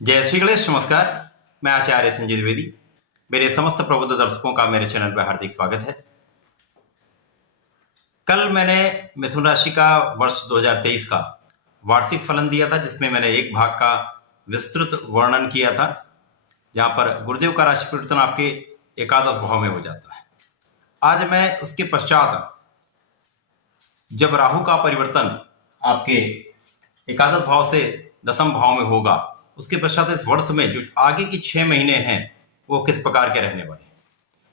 जय श्री गणेश। नमस्कार, मैं आचार्य संजय द्विवेदी। मेरे समस्त प्रबुद्ध दर्शकों का मेरे चैनल पर हार्दिक स्वागत है। कल मैंने मिथुन राशि का वर्ष 2023 का वार्षिक फलन दिया था, जिसमें मैंने एक भाग का विस्तृत वर्णन किया था, जहां पर गुरुदेव का राशि परिवर्तन आपके एकादश भाव में हो जाता है। आज मैं उसके पश्चात जब राहु का परिवर्तन आपके एकादश भाव से दसम भाव में होगा, उसके पश्चात इस वर्ष में जो आगे की 6 महीने हैं वो किस प्रकार के रहने वाले हैं।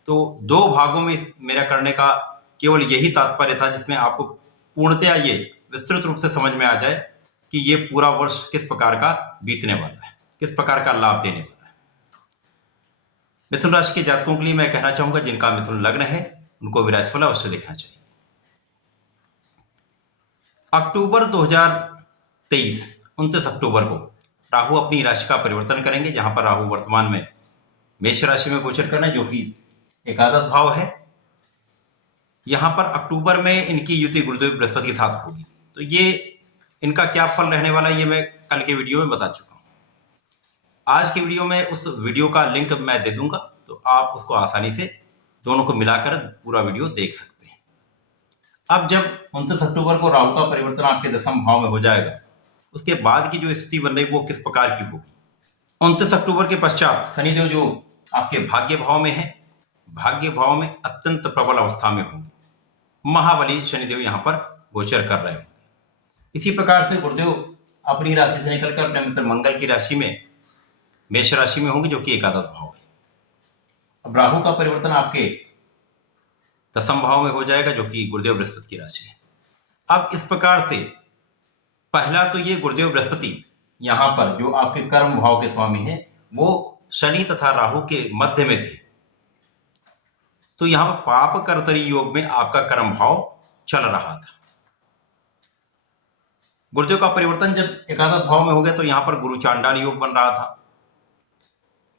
तो 2 भागों में मेरा करने का केवल यही तात्पर्य था, जिसमें आपको पूर्णतया ये विस्तृत रूप से समझ में आ जाए कि ये पूरा वर्ष किस प्रकार का बीतने वाला है, किस प्रकार का लाभ देने वाला है। मिथुन राशि के जातकों के लिए मैं कहना चाहूंगा, जिनका मिथुन लग्न है उनको भी राशिफल अवश्य देखना चाहिए। अक्टूबर 2023 29 अक्टूबर को राहु अपनी राशि का परिवर्तन करेंगे, जहां पर राहु वर्तमान में मेष राशि में गोचर करना, जो कि एकादश भाव है। यहां पर अक्टूबर में इनकी युति गुरुदेव बृहस्पति के साथ होगी। तो ये इनका क्या फल रहने वाला है, ये मैं कल के वीडियो में बता चुका हूं। आज के वीडियो में उस वीडियो का लिंक मैं दे दूंगा, तो आप उसको आसानी से दोनों को मिलाकर पूरा वीडियो देख सकते हैं। अब जब 29 अक्टूबर को राहु का परिवर्तन आपके दसम भाव में हो जाएगा, उसके बाद की जो स्थिति बन रही वो किस प्रकार की होगी। 29 अक्टूबर के पश्चात शनिदेव जो आपके भाग्य भाव में है, भाग्य भाव में अत्यंत प्रबल अवस्था में होंगे। महाबली शनिदेव यहां पर गोचर कर रहे होंगे। इसी प्रकार से गुरुदेव अपनी राशि से निकलकर अपने मित्र मंगल की राशि में मेष राशि में होंगे, जो कि एकादश भाव है। अब राहु का परिवर्तन आपके दसम भाव में हो जाएगा, जो कि गुरुदेव बृहस्पति की राशि है। अब इस प्रकार से पहला तो ये गुरुदेव बृहस्पति यहां पर जो आपके कर्म भाव के स्वामी हैं, वो शनि तथा राहु के मध्य में थे। तो यहां पर पाप कर्तरी योग में आपका कर्म भाव चल रहा था। गुरुदेव का परिवर्तन जब एकादश भाव में हो गया, तो यहां पर गुरु चांडाल योग बन रहा था।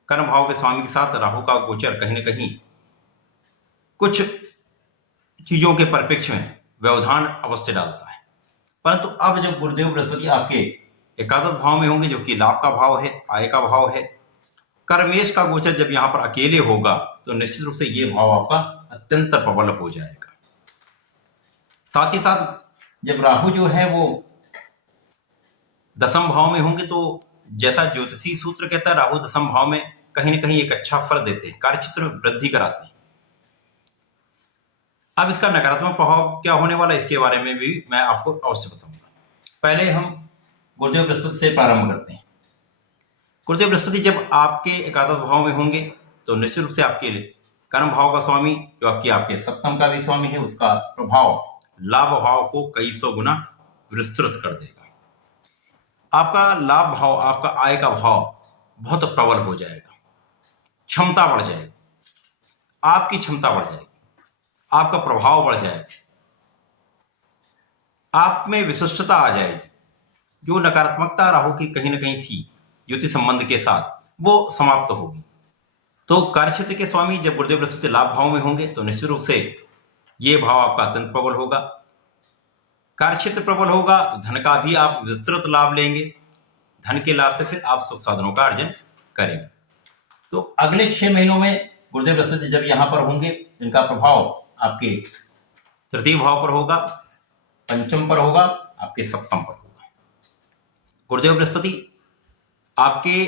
कर्म भाव के स्वामी के साथ राहु का गोचर कहीं ना कहीं कुछ चीजों के परिप्रेक्ष्य में व्यवधान अवश्य डालता है। परंतु अब जब गुरुदेव बृहस्पति आपके एकादश भाव में होंगे, जो कि लाभ का भाव है, आय का भाव है, कर्मेश का गोचर जब यहां पर अकेले होगा, तो निश्चित रूप से ये भाव आपका अत्यंत प्रबल हो जाएगा। साथ ही साथ जब राहु जो है वो दसम भाव में होंगे, तो जैसा ज्योतिषी सूत्र कहता है, राहु दसम भाव में कहीं ना कहीं एक अच्छा फल देते हैं, कार्यक्षेत्र में वृद्धि कराते हैं। अब इसका नकारात्मक प्रभाव क्या होने वाला है, इसके बारे में भी मैं आपको अवश्य बताऊंगा। पहले हम गुरुदेव बृहस्पति से प्रारंभ करते हैं। गुरुदेव बृहस्पति जब आपके एकादश भाव में होंगे, तो निश्चित रूप से आपके कर्म भाव का स्वामी, जो आपके सप्तम का भी स्वामी है, उसका प्रभाव लाभ भाव को कई सौ गुना विस्तृत कर देगा। आपका लाभ भाव, आपका आय का भाव बहुत प्रबल हो जाएगा, क्षमता बढ़ जाएगी, आपकी क्षमता बढ़ जाएगी, आपका प्रभाव बढ़ जाएगा, आप में विशिष्टता आ जाएगी। जो नकारात्मकता राहु की कहीं ना कहीं थी युति संबंध के साथ, वो समाप्त होगी। तो कार्यक्षेत्र के स्वामी जब गुरुदेव बृहस्पति लाभ भाव में होंगे, तो निश्चित रूप से ये भाव आपका अत्यंत प्रबल होगा। कार्यक्षेत्र प्रबल होगा, धन का भी आप विस्तृत लाभ लेंगे। धन के लाभ से फिर आप सुख साधनों का अर्जन करेंगे। तो अगले 6 महीनों में गुरुदेव बृहस्पति जब यहां पर होंगे, इनका प्रभाव आपके तृतीय भाव पर होगा, पंचम पर होगा, आपके सप्तम पर होगा। गुरुदेव बृहस्पति आपके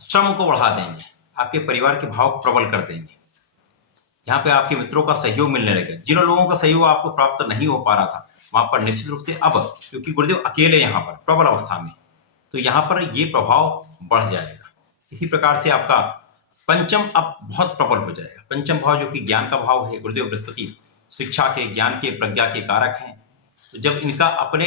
श्रम को बढ़ा देंगे, आपके परिवार के भाव को प्रबल कर देंगे। यहाँ पे आपके मित्रों का सहयोग मिलने लगेगा। जिन लोगों का सहयोग आपको प्राप्त नहीं हो पा रहा था, वहां पर निश्चित रूप से अब, क्योंकि गुरुदेव अकेले यहाँ पर प्रबल अवस्था में, तो यहाँ पर ये प्रभाव बढ़ जाएगा। इसी प्रकार से आपका पंचम अब बहुत प्रबल हो जाएगा। पंचम भाव जो कि ज्ञान का भाव है, गुरुदेव बृहस्पति शिक्षा के, ज्ञान के, प्रज्ञा के कारक हैं। तो जब इनका अपने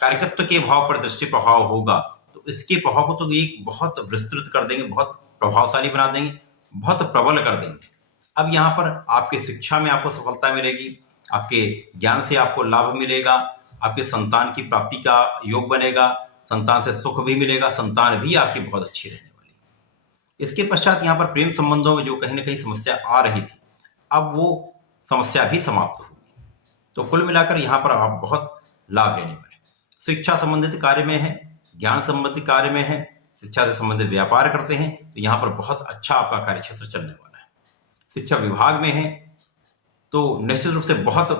कार्यकत्व के भाव पर दृष्टि प्रभाव होगा, तो इसके प्रभाव को तो एक बहुत विस्तृत कर देंगे, बहुत प्रभावशाली बना देंगे, बहुत प्रबल कर देंगे। अब यहाँ पर आपके शिक्षा में आपको सफलता मिलेगी, आपके ज्ञान से आपको लाभ मिलेगा, आपके संतान की प्राप्ति का योग बनेगा, संतान से सुख भी मिलेगा, संतान भी आपकी बहुत अच्छी रहने वाली है। इसके पश्चात यहाँ पर प्रेम संबंधों में जो कहीं ना कहीं समस्या आ रही थी, अब वो समस्या भी समाप्त होगी। तो कुल मिलाकर यहाँ पर आप बहुत लाभ लेने वाले। शिक्षा संबंधित कार्य में है, ज्ञान संबंधित कार्य में है, शिक्षा से संबंधित व्यापार करते हैं तो यहाँ पर बहुत अच्छा आपका कार्य क्षेत्र चलने वाला है। शिक्षा विभाग में है तो निश्चित रूप से बहुत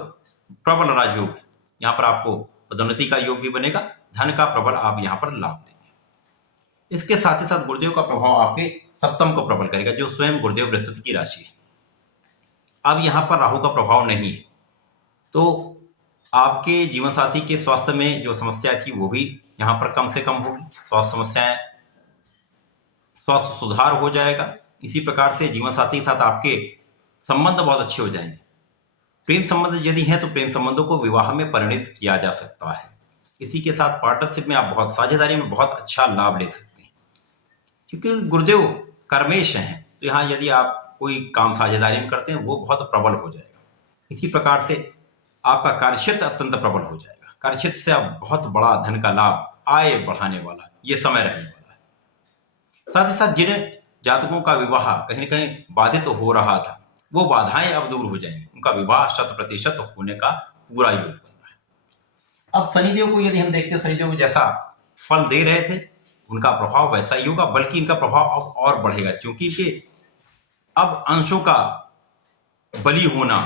प्रबल राजयोग है, यहाँ पर आपको पदोन्नति का योग भी बनेगा, धन का प्रबल आप यहाँ पर लाभ लेंगे। इसके साथ ही साथ गुरुदेव का प्रभाव आपके सप्तम को प्रबल करेगा, जो स्वयं गुरुदेव बृहस्पति की राशि है। अब यहाँ पर राहु का प्रभाव नहीं है तो आपके जीवन साथी के स्वास्थ्य में जो समस्या थी वो भी यहाँ पर कम से कम होगी, स्वास्थ्य सुधार हो जाएगा। इसी प्रकार से जीवन साथी के साथ आपके संबंध बहुत अच्छे हो जाएंगे। प्रेम संबंध यदि है तो प्रेम संबंधों को विवाह में परिणित किया जा सकता है। इसी के साथ पार्टनरशिप में आप बहुत साझेदारी में बहुत अच्छा लाभ ले सकते हैं, क्योंकि गुरुदेव कर्मेश हैं तो यहाँ यदि आप कोई काम साझेदारी में करते हैं वो बहुत प्रबल हो जाएगा। इसी प्रकार से आपका कार्यक्षेत्र अत्यंत प्रबल हो जाएगा। कार्यक्षेत्र से आप बहुत बड़ा धन का लाभ, आय बढ़ाने वाला ये समय रहने वाला है। साथ ही साथ जिन जातकों का विवाह कहीं न कहीं बाधित हो रहा था वो बाधाएं अब दूर हो जाएंगी, उनका विवाह 100% होने का पूरा योग बन रहा है। अब शनिदेव को यदि हम देखते हैं, शनिदेव को जैसा फल दे रहे थे उनका प्रभाव वैसा ही होगा, बल्कि इनका प्रभाव अब और बढ़ेगा, क्योंकि अब अंशों का बली होना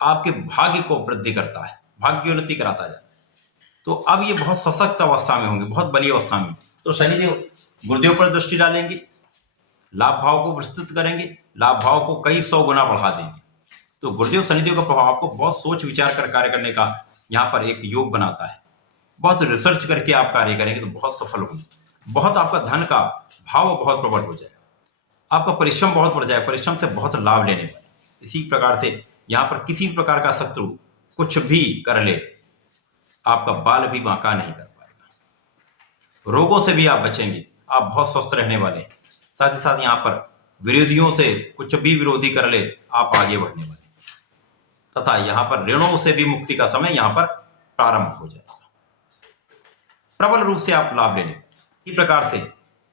आपके भाग्य को वृद्धि करता है, भाग्योन्नति कराता है। तो अब ये बहुत सशक्त अवस्था में होंगे, बहुत बली अवस्था में। तो शनिदेव गुरुदेव पर दृष्टि डालेंगे, लाभ भाव को विस्तृत करेंगे, लाभ भाव को कई 100 गुना बढ़ा देंगे। तो गुरुदेव शनिदेव का प्रभाव आपको बहुत सोच विचार कर कार्य करने का यहाँ पर एक योग बनाता है। बहुत रिसर्च करके आप कार्य करेंगे तो बहुत सफल होंगे। बहुत आपका धन का भाव बहुत प्रबल हो जाएगा, आपका परिश्रम बहुत बढ़ जाएगा, परिश्रम से बहुत लाभ लेने वाले। इसी प्रकार से यहाँ पर किसी प्रकार का शत्रु कुछ भी कर ले आपका बाल भी बांका नहीं कर पाएगा। रोगों से भी आप बचेंगे, आप बहुत स्वस्थ रहने वाले हैं। साथ ही साथ यहाँ पर विरोधियों से कुछ भी विरोधी कर ले आप आगे बढ़ने वाले, तथा यहाँ पर ऋणों से भी मुक्ति का समय यहाँ पर प्रारंभ हो जाएगा। प्रबल रूप से आप लाभ लेने। इसी प्रकार से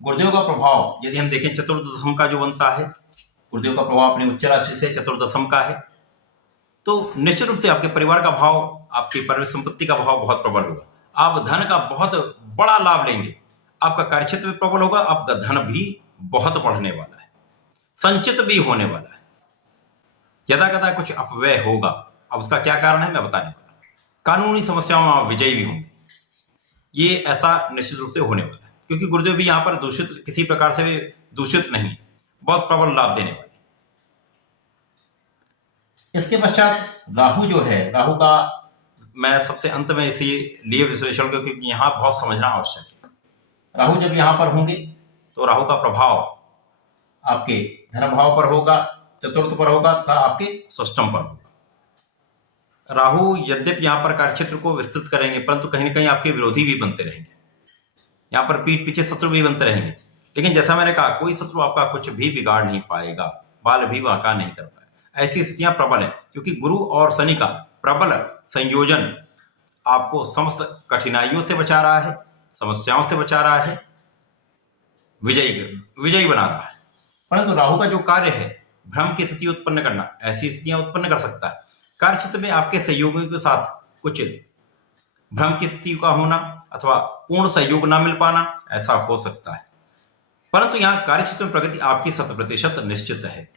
गुरुदेव का प्रभाव यदि हम देखें चतुर्दशम का जो बनता है, गुरुदेव का प्रभाव अपनी उच्च राशि से चतुर्दशम का है, तो निश्चित रूप से आपके परिवार का भाव, आपकी परिवार संपत्ति का भाव बहुत प्रबल होगा। आप धन का बहुत बड़ा लाभ लेंगे, आपका कार्यक्षेत्र भी प्रबल होगा, आपका धन भी बहुत बढ़ने वाला है, संचित भी होने वाला है। यदा कदा कुछ अपव्यय होगा, अब उसका क्या कारण है मैं बताने वाला। कानूनी समस्याओं में आप विजयी भी होंगे, ये ऐसा निश्चित रूप से होने वाला है, क्योंकि गुरुदेव भी यहाँ पर दूषित किसी प्रकार से भी दूषित नहीं, बहुत प्रबल लाभ देने वाले। इसके पश्चात राहु जो है, राहु का मैं सबसे अंत में इसीलिए विश्लेषण क्योंकि यहाँ बहुत समझना आवश्यक है। राहु जब यहाँ पर होंगे तो राहु का प्रभाव आपके धन भाव पर होगा, चतुर्थ पर होगा तथा आपके षष्ठम पर होगा। राहु यद्यपि यहाँ पर कार्यक्षेत्र को विस्तृत करेंगे, परंतु कहीं ना कहीं आपके विरोधी भी बनते रहेंगे, यहाँ पर पीठ पीछे शत्रु भी बनते रहेंगे। लेकिन जैसा मैंने कहा, कोई शत्रु आपका कुछ भी बिगाड़ नहीं पाएगा, बाल भी बांका नहीं कर पाएगा। ऐसी स्थितियां प्रबल है, क्योंकि गुरु और शनि का प्रबल संयोजन आपको समस्त कठिनाइयों से बचा रहा है, समस्याओं से बचा रहा है, विजयी बना रहा है। परंतु राहु का जो कार्य है भ्रम की स्थिति उत्पन्न करना, ऐसी स्थितियां उत्पन्न कर सकता है। कार्य क्षेत्र में आपके सहयोगियों के साथ कुछ भ्रम की स्थिति का होना अथवा पूर्ण सहयोग ना मिल पाना, ऐसा हो सकता है। परंतु यहाँ कार्य क्षेत्र में प्रगति आपकी 100% निश्चित है।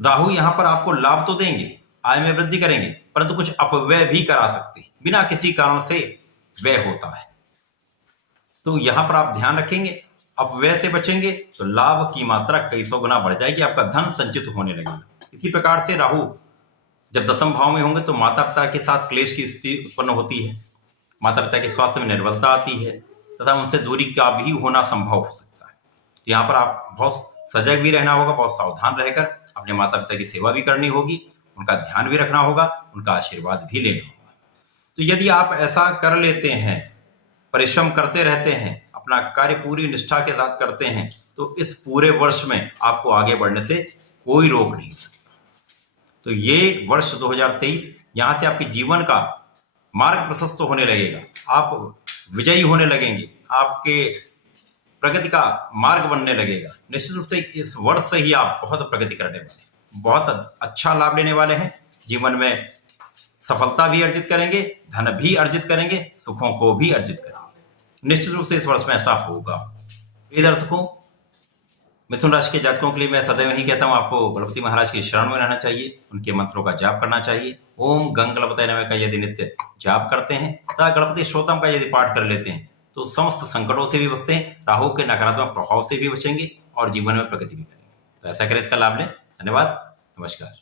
राहु यहाँ पर आपको लाभ तो देंगे, आय में वृद्धि करेंगे, परंतु कुछ अपव्यय भी करा सकते हैं, बिना किसी कारण से व्यय होता है। तो यहाँ पर आप ध्यान रखेंगे, अपव्यय से बचेंगे तो लाभ की मात्रा कई 100 गुना बढ़ जाएगी, आपका धन संचित होने लगेगा। इसी प्रकार से राहु जब दशम भाव में होंगे तो माता पिता के साथ क्लेश की स्थिति उत्पन्न होती है, माता पिता के स्वास्थ्य में निर्बलता आती है तथा उनसे दूरी का भी होना संभव हो सकता है। तो यहाँ पर आप बहुत सजग भी रहना होगा, बहुत सावधान रहकर अपने माता पिता की सेवा भी करनी होगी, उनका ध्यान भी रखना होगा, उनका आशीर्वाद भी लेना होगा। तो यदि आप ऐसा कर लेते हैं, परिश्रम करते रहते हैं, अपना कार्य पूरी निष्ठा के साथ करते हैं, तो इस पूरे वर्ष में आपको आगे बढ़ने से कोई रोक नहीं सकता। तो ये वर्ष 2023 यहाँ से आपके जीवन का मार्ग प्रशस्त होने लगेगा, आप विजयी होने लगेंगे, आपके प्रगति का मार्ग बनने लगेगा। निश्चित रूप से इस वर्ष से ही आप बहुत प्रगति करने वाले हैं, बहुत अच्छा लाभ लेने वाले हैं, जीवन में सफलता भी अर्जित करेंगे, धन भी अर्जित करेंगे, सुखों को भी अर्जित करेंगे। निश्चित रूप से इस वर्ष में ऐसा होगा। प्रिय दर्शकों, मिथुन राशि के जातकों के लिए मैं सदैव यही कहता हूं, आपको गणपति महाराज की शरण में रहना चाहिए, उनके मंत्रों का जाप करना चाहिए। ओम गंग गणपतये नमः का यदि नित्य जाप करते हैं तथा गणपति स्तोत्रम का यदि पाठ कर लेते हैं तो समस्त संकटों से भी बचते हैं, राहु के नकारात्मक प्रभाव से भी बचेंगे और जीवन में प्रगति भी करेंगे। तो ऐसा करें, इसका लाभ लें। धन्यवाद, नमस्कार।